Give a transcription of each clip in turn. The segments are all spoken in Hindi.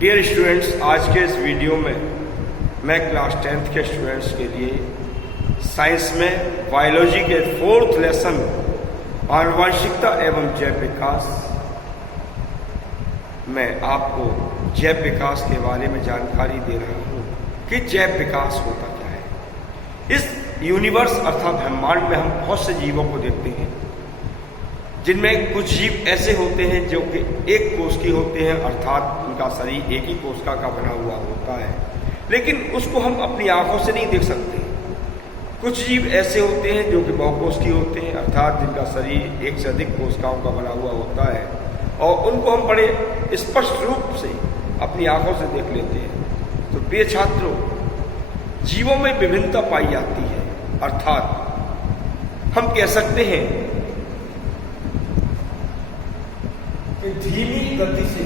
डियर स्टूडेंट्स, आज के इस वीडियो में मैं क्लास 10th के स्टूडेंट्स के लिए साइंस में बायोलॉजी के 4th लेसन आनुवंशिकता एवं जैव विकास में आपको जैव विकास के बारे में जानकारी दे रहा हूँ कि जैव विकास होता क्या है। इस यूनिवर्स अर्थात ब्रह्मांड में हम बहुत से जीवों को देखते हैं, जिनमें कुछ जीव ऐसे होते हैं जो कि एक कोश की होते हैं, अर्थात उनका शरीर एक ही कोशिका का बना हुआ होता है, लेकिन उसको हम अपनी आंखों से नहीं देख सकते। कुछ जीव ऐसे होते हैं जो कि बहुकोशिकीय होते हैं, अर्थात जिनका शरीर एक से अधिक कोशिकाओं का बना हुआ होता है और उनको हम बड़े स्पष्ट रूप से अपनी आंखों से देख लेते हैं। तो प्रिय छात्रों, जीवों में विभिन्नता पाई जाती है, अर्थात हम कह सकते हैं कि धीमी गति से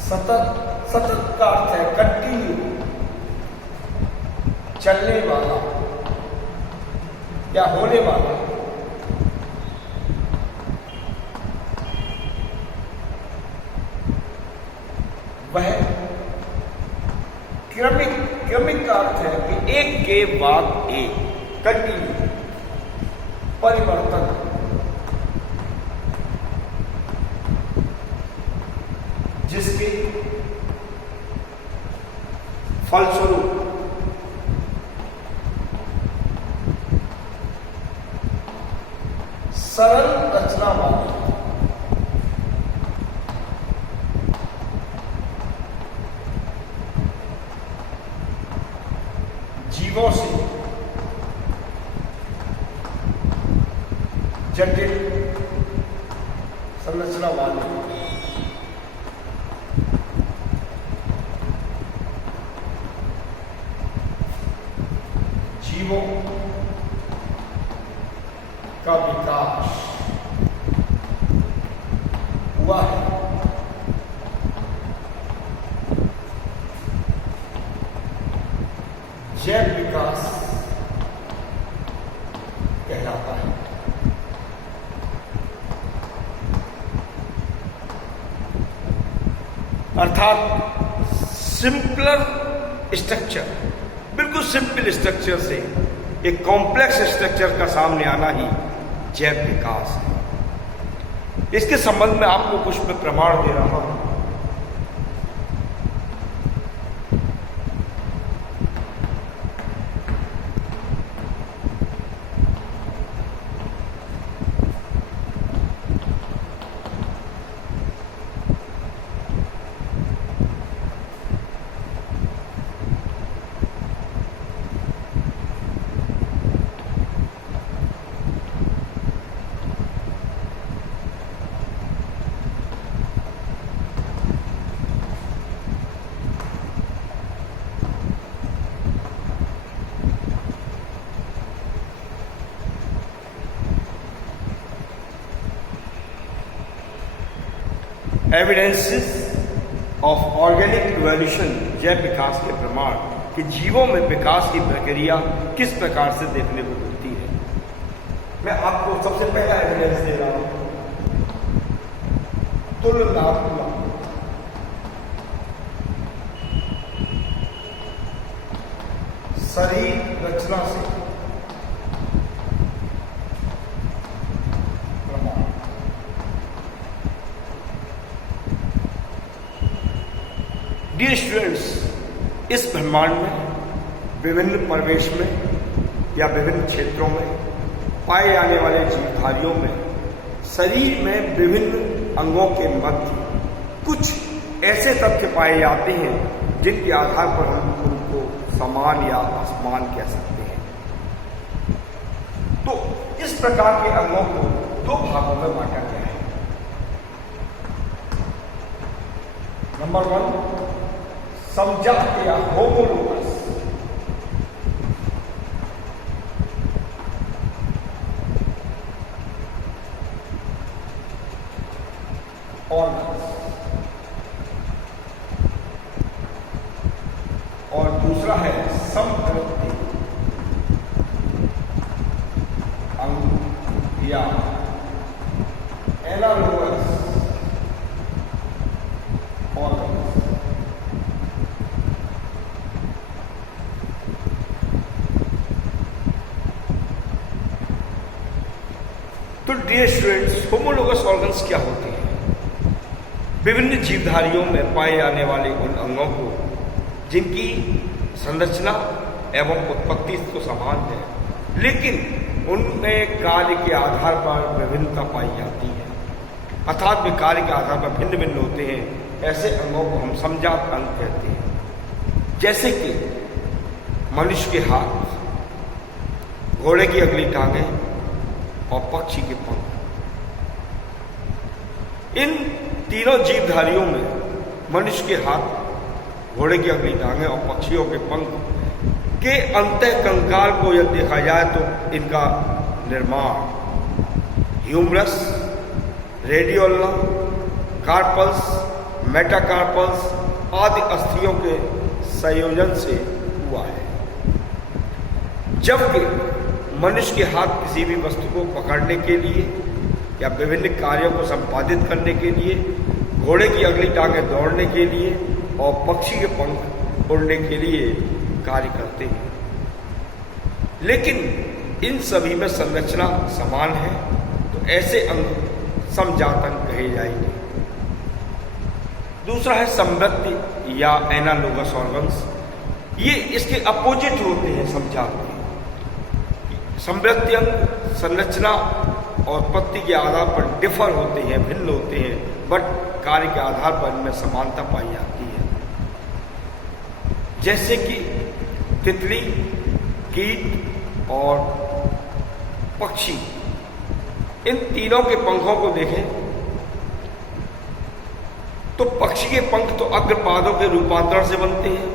सतत का अर्थ है कंटिन्यू चलने वाला या होने वाला। वह क्रमिक का अर्थ है कि एक के बाद एक कंटिन्यू परिवर्तन, जिसके फलस्वरूप सरल रचना वाले जीवों से जटिल संरचना वाले जीवों का विकास हुआ है। जैव विकास कहलाता है। अर्थात सिंपलर स्ट्रक्चर, बिल्कुल सिंपल स्ट्रक्चर से एक कॉम्प्लेक्स स्ट्रक्चर का सामने आना ही जैव विकास है। इसके संबंध में आपको कुछ मैं प्रमाण दे रहा हूं। एविडेंसेस ऑफ ऑर्गेनिक इवोल्यूशन, जैव विकास के प्रमाण कि जीवों में विकास की प्रक्रिया किस प्रकार से देखने को मिलती है। मैं आपको सबसे पहला एविडेंस दे रहा हूं, तुलनात्मक शरीर रचना से डियर स्टूडेंट्स, इस ब्रह्मांड में विभिन्न परिवेश में या विभिन्न क्षेत्रों में पाए जाने वाले जीवधारियों में शरीर में विभिन्न अंगों के मध्य कुछ ऐसे तथ्य पाए जाते हैं जिनके आधार पर हम उनको समान या असमान कह सकते हैं। तो इस प्रकार के अंगों को दो भागों में बांटा गया है। नंबर 1, समजात या होमोलोगस, और दूसरा है समवर्ती अंग या analogous dear students, homologous organs क्या होते हैं? विभिन्न जीवधारियों में पाए जाने वाले उन अंगों को जिनकी संरचना एवं उत्पत्ति तो समान है, लेकिन उनमें कार्य के आधार पर विभिन्नता पाई जाती है, अर्थात वे कार्य के आधार पर भिन्न भिन्न होते हैं। ऐसे अंगों को हम समजात अंग कहते हैं, जैसे कि मनुष्य के हाथ, घोड़े की अगली टांगें और पक्षी के पंख। इन तीनों जीवधारियों में मनुष्य के हाथ, घोड़े की अगली टांगें और पक्षियों के पंख के अंतः कंकाल को यदि देखा जाए तो इनका निर्माण ह्यूमरस, रेडियोला, कार्पल्स, मेटाकार्पल्स आदि अस्थियों के संयोजन से हुआ है। जबकि मनुष्य के हाथ किसी भी वस्तु को पकड़ने के लिए या विभिन्न कार्यों को संपादित करने के लिए, घोड़े की अगली टांगें दौड़ने के लिए और पक्षी के पंख उड़ने के लिए कार्य करते हैं, लेकिन इन सभी में संरचना समान है, तो ऐसे अंग समजात अंग कहे जाएंगे। दूसरा है समवृत्ति या एनालोगस ऑर्गन्स। ये इसके अपोजिट होते हैं समजात के। समवृत्ति अंग संरचना और उत्पत्ति के आधार पर डिफर होते हैं, भिन्न होते हैं, बट कार्य के आधार पर इनमें समानता पाई जाती है। जैसे कि तितली, कीट और पक्षी, इन तीनों के पंखों को देखें तो पक्षी के पंख तो अग्रपादों के रूपांतरण से बनते हैं,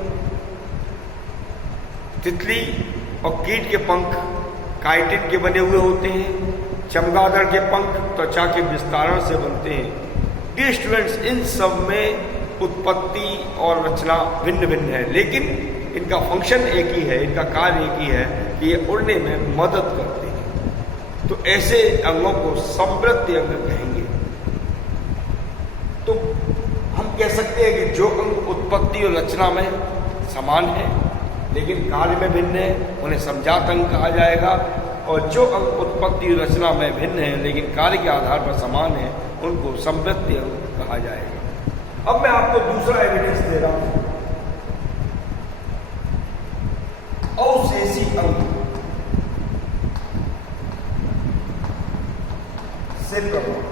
तितली और कीट के पंख काइटिन के बने हुए होते हैं, चमगादड़ के पंख त्वचा के विस्तारण से बनते हैं। डियर स्टूडेंट्स, इन सब में उत्पत्ति और रचना भिन्न भिन्न है, लेकिन इनका फंक्शन एक ही है, इनका कार्य एक ही है कि ये उड़ने में मदद करते हैं। तो ऐसे अंगों को समवृत्ति अंग कहेंगे। तो हम कह सकते हैं कि जो अंग उत्पत्ति और रचना में समान है लेकिन कार्य में भिन्न है, उन्हें समजात अंग कहा जाएगा, और जो अंग उत्पत्ति और रचना में भिन्न है लेकिन कार्य के आधार पर समान है, उनको समवृत्ति अंग कहा जाएगा। अब मैं आपको दूसरा एविडेंस दे रहा हूं, अवशेषी अंग से प्रमाण।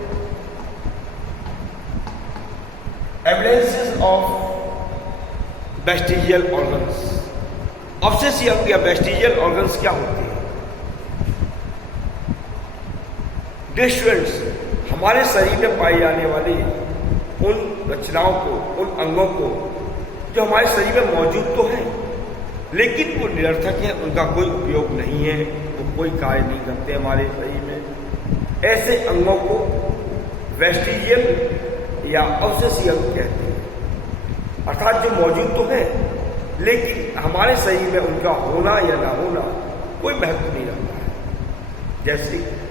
Evidences of vestigial organs. अवशेषी अंग या वेस्टिजियल ऑर्गन्स क्या होते हैं? डियर स्टूडेंट्स, हमारे शरीर में पाई जाने वाली उन रचनाओं को, उन अंगों को जो हमारे शरीर में मौजूद तो हैं लेकिन वो निरर्थक है, उनका कोई उपयोग नहीं है, वो कोई कार्य नहीं करते हमारे शरीर में, ऐसे अंगों को वेस्टिजियल या अवशेषी अंग कहते हैं। अर्थात जो मौजूद तो है लेकिन हमारे शरीर में उनका होना या ना होना कोई महत्व नहीं रखता है। जैसे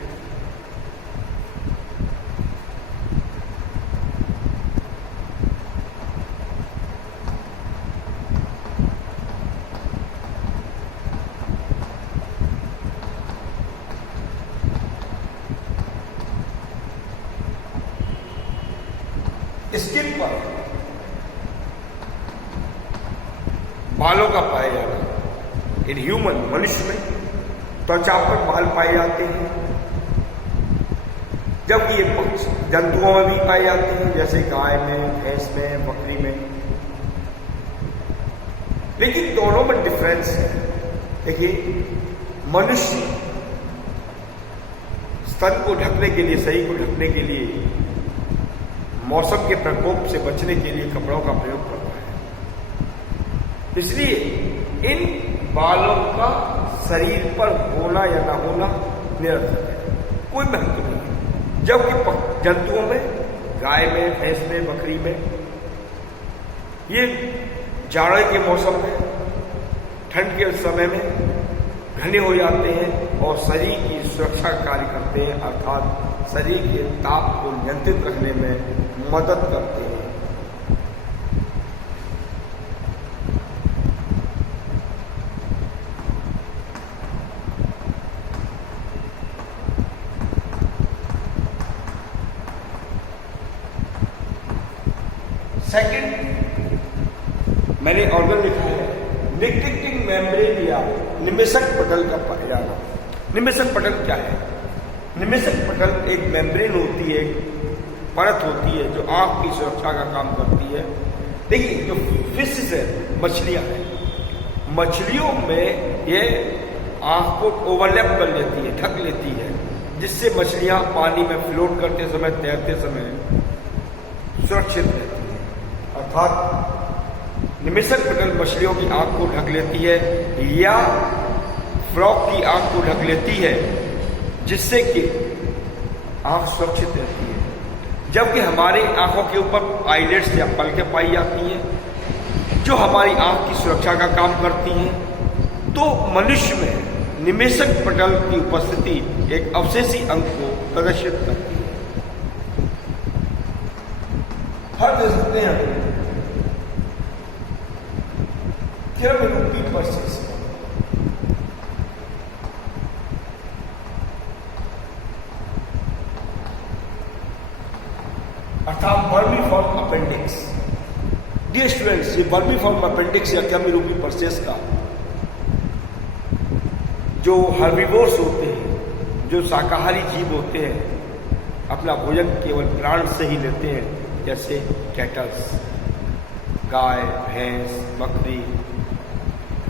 स्किन पर बालों का पाया जाना। इन ह्यूमन, मनुष्य में त्वचा पर बाल पाए जाते हैं, जबकि ये पक्ष जंतुओं में भी पाए जाते हैं, जैसे गाय में, भैंस में, बकरी में। लेकिन दोनों में डिफरेंस है। देखिए, मनुष्य स्तन को ढकने के लिए, शरीर को ढकने के लिए, मौसम के प्रकोप से बचने के लिए कपड़ों का प्रयोग करता है। इसलिए इन बालों का शरीर पर होना या ना होना निरर्थक है, कोई महत्व नहीं है। जबकि जंतुओं में, गाय में, भैंस में, बकरी में, ये जाड़े के मौसम में, ठंड के समय में घने हो जाते हैं और शरीर की सुरक्षा कार्य करते हैं, अर्थात शरीर के ताप को नियंत्रित रखने में मदद करते हैं। सेकंड मैंने ऑर्गन लिखा है निक्टिक्टिंग मेम्ब्रेन या निमेषक पटल का पाया जाना। निमेषक पटल क्या है? निमेषक पटल एक मेम्ब्रेन होती है, परत होती है जो आंख की सुरक्षा का काम करती है। देखिए जो फिशेस है, मछलियां हैं, मछलियों में ये आंख को ओवरलैप कर लेती है, ढक लेती है, जिससे मछलियां पानी में फ्लोट करते समय, तैरते समय सुरक्षित रहती है। अर्थात निमेषक पटल मछलियों की आंख को ढक लेती है या फ्रॉग की आंख को ढक लेती है, जिससे कि आंख सुरक्षित रहती है। जबकि हमारी आंखों के ऊपर आईलेट्स या पलकें पाई जाती हैं जो हमारी आंख की सुरक्षा का काम करती हैं। तो मनुष्य में निमेषक पटल की उपस्थिति एक अवशेषी अंग को प्रदर्शित करती है। हर दे सकते हैं रूपी परसेस अर्थात वर्मीफॉर्म अपेंडिक्स। डियर स्टूडेंट्स, ये वर्मीफॉर्म अपेंडिक्स या क्रमिरूपी परसेस का जो हर्बीवोर्स होते हैं, जो शाकाहारी जीव होते हैं, अपना भोजन केवल प्लांट से ही लेते हैं, जैसे कैटल्स, गाय, भैंस, बकरी,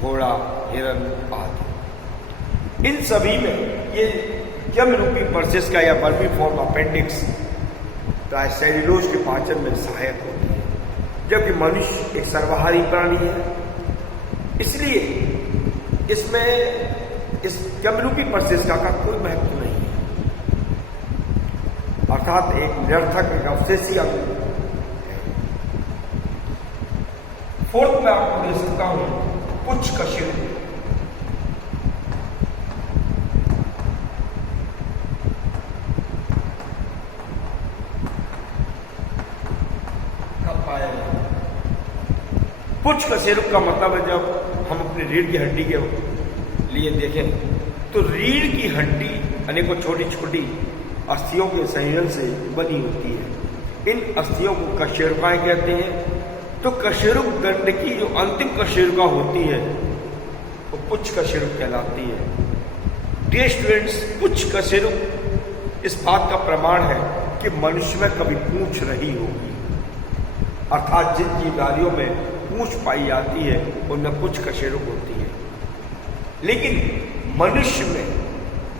घोड़ा, हिरन आदि। इन सभी में ये क्रमिरूपी परसेस का या वर्मीफॉर्म अपेंडिक्स सेल्यूलोज के पाचन में सहायक होती है, जबकि मनुष्य एक सर्वाहारी प्राणी है। इसलिए इसमें इस क्रमिरूपी परसेस का कोई महत्व नहीं है, अर्थात एक निरर्थक, एक अवशेषी अंग है। फोर्थ में आपको दे सकता हूं पुच्छ कशेरुक। पुच्छ कशेरुक का मतलब है, जब हम अपनी रीढ़ की हड्डी के लिए देखें तो रीढ़ की हड्डी अनेकों छोटी छोटी अस्थियों के संयोजन से बनी होती है। इन अस्थियों को कशेरुकाएं कहते हैं। तो कशेरुक दंड की जो अंतिम कशेरुका होती है वो पुच्छ कशेरुक कहलाती है। डियर स्टूडेंट्स, पुच्छ कशेरुक इस बात का प्रमाण है कि मनुष्य में कभी पूंछ रही होगी, अर्थात जिन जीवधारियों में पूंछ पाई जाती है उनमें पुच्छ कशेरुक होती है। लेकिन मनुष्य में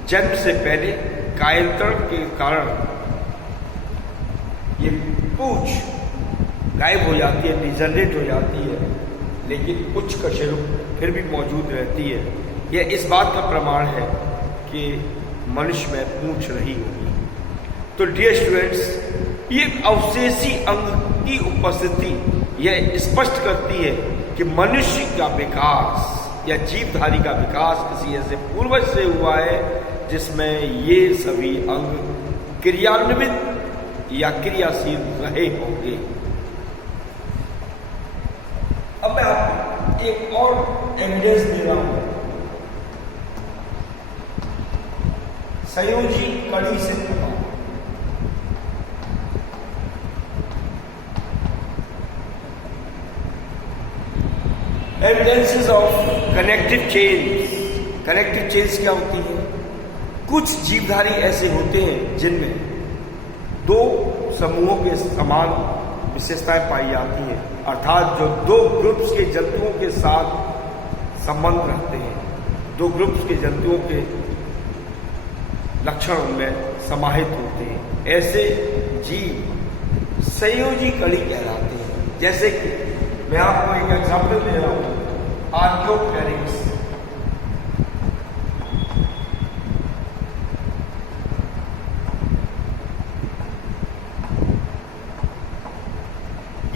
जन्म से पहले कायांतरण के कारण ये पूंछ गायब हो जाती है, डिजनरेट हो जाती है, लेकिन पुच्छ कशेरुक फिर भी मौजूद रहती है। यह इस बात का प्रमाण है कि मनुष्य में पूंछ रही होगी। तो डियर स्टूडेंट्स, ये अवशेषी अंग की उपस्थिति यह स्पष्ट करती है कि मनुष्य का विकास या जीवधारी का विकास किसी ऐसे पूर्वज से हुआ है जिसमें ये सभी अंग क्रियान्वित या क्रियाशील रहे होंगे। अब मैं आपको एक और एविडेंस दे रहा हूं संयोजी कड़ी से। Evidences of connective chains. Connective chains क्या होती है? कुछ जीवधारी ऐसे होते हैं जिनमें दो समूहों के समान विशेषताएं पाई जाती हैं, अर्थात जो दो ग्रुप्स के जंतुओं के साथ संबंध रखते हैं, दो ग्रुप्स के जंतुओं के लक्षण उनमें समाहित होते हैं। ऐसे जीव संयोजी कड़ी कहलाते हैं। जैसे कि मैं आपको एक एग्जाम्पल दे रहा हूं, आर्कियोप्टेरिक्स।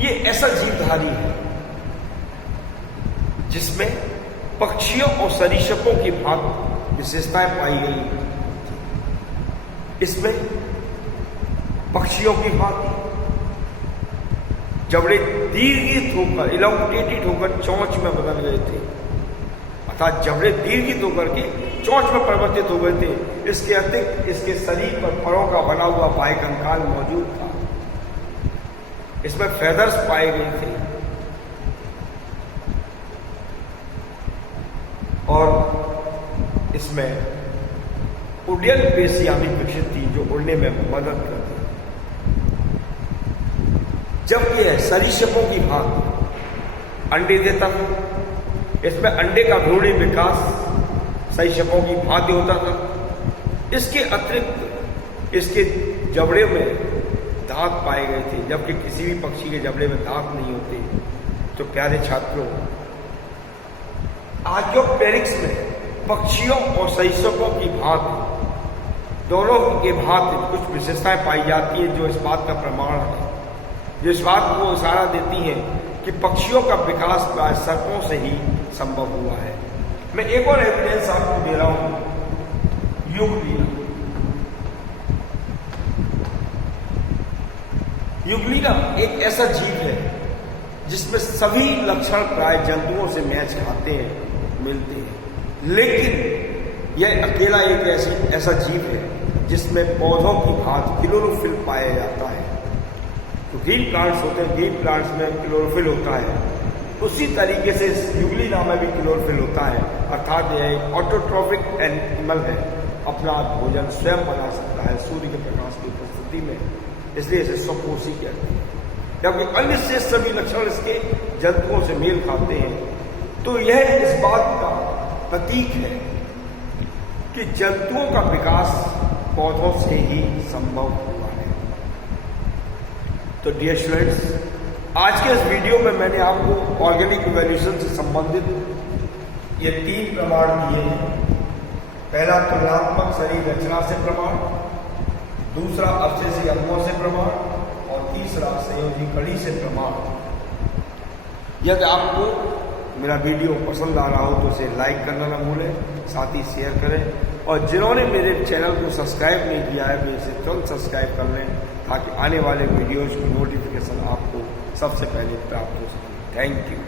ये ऐसा जीवधारी है जिसमें पक्षियों और सरीसृपों की भांति विशेषताएं पाई गई। इसमें पक्षियों की भांति जबड़े दीर्घित होकर, इलांगेटेड होकर चोंच में बदल गए थे, अर्थात जबड़े दीर्घित होकर के चोंच में परिवर्तित हो गए थे। इसके अतिरिक्त इसके शरीर पर फरों का बना हुआ बाह्य कंकाल मौजूद था। इसमें फेदर्स पाए गए थे और इसमें उड्डयन पेशियां भी विकसित थी जो उड़ने में मदद करती। जबकि यह सरीसृपों की भांति अंडे देता था, इसमें अंडे का भ्रूणी विकास सरीसृपों की भांति होता था। इसके अतिरिक्त इसके जबड़े में दांत पाए गए थे, जबकि किसी भी पक्षी के जबड़े में दांत नहीं होते। तो प्यारे छात्रों, आर्कियोपेरिक्स में पक्षियों और सरीसृपों की भांति दोनों के भांति कुछ विशेषताएं पाई जाती हैं जो इस बात का प्रमाण है, जो इस बात को इशारा देती हैं कि पक्षियों का विकास प्राय सर्पों से ही संभव हुआ है। मैं एक और एविडेंस आपको दे रहा हूं, युगलीला। युगलीला एक ऐसा जीव है जिसमें सभी लक्षण प्राय जंतुओं से मैच खाते हैं, मिलते हैं, लेकिन यह अकेला एक ऐसा जीव है जिसमें पौधों की भांति क्लोरोफिल पाया जाता है। तो ग्रीन प्लांट्स होते हैं, ग्रीन प्लांट्स में क्लोरोफिल होता है, उसी तरीके से युगलीला में भी क्लोरोफिल होता है। अर्थात यह एक ऑटोट्रॉफिक एनिमल है, अपना भोजन स्वयं बना सकता है सूर्य के प्रकाश की उपस्थिति में, इसलिए इसे स्वपोषी कहते हैं। जबकि अन्य से सभी लक्षण इसके जंतुओं से मेल खाते हैं। तो यह इस बात का प्रतीक है कि जंतुओं का विकास पौधों से ही संभव हुआ है। तो डियर स्टूडेंट्स, आज के इस वीडियो में मैंने आपको ऑर्गेनिक इवोल्यूशन से संबंधित ये 3 प्रमाण दिए हैं। पहला तुलनात्मक शरीर रचना से प्रमाण, दूसरा अवशेषी अंगों से प्रमाण और तीसरा संयोजी कड़ी से प्रमाण। यदि आपको मेरा वीडियो पसंद आ रहा हो तो इसे लाइक करना ना भूलें, साथ ही शेयर करें, और जिन्होंने मेरे चैनल को सब्सक्राइब नहीं किया है वे इसे तुरंत सब्सक्राइब कर लें ताकि आने वाले वीडियोज की नोटिफिकेशन आपको सबसे पहले प्राप्त हो सके। Thank you.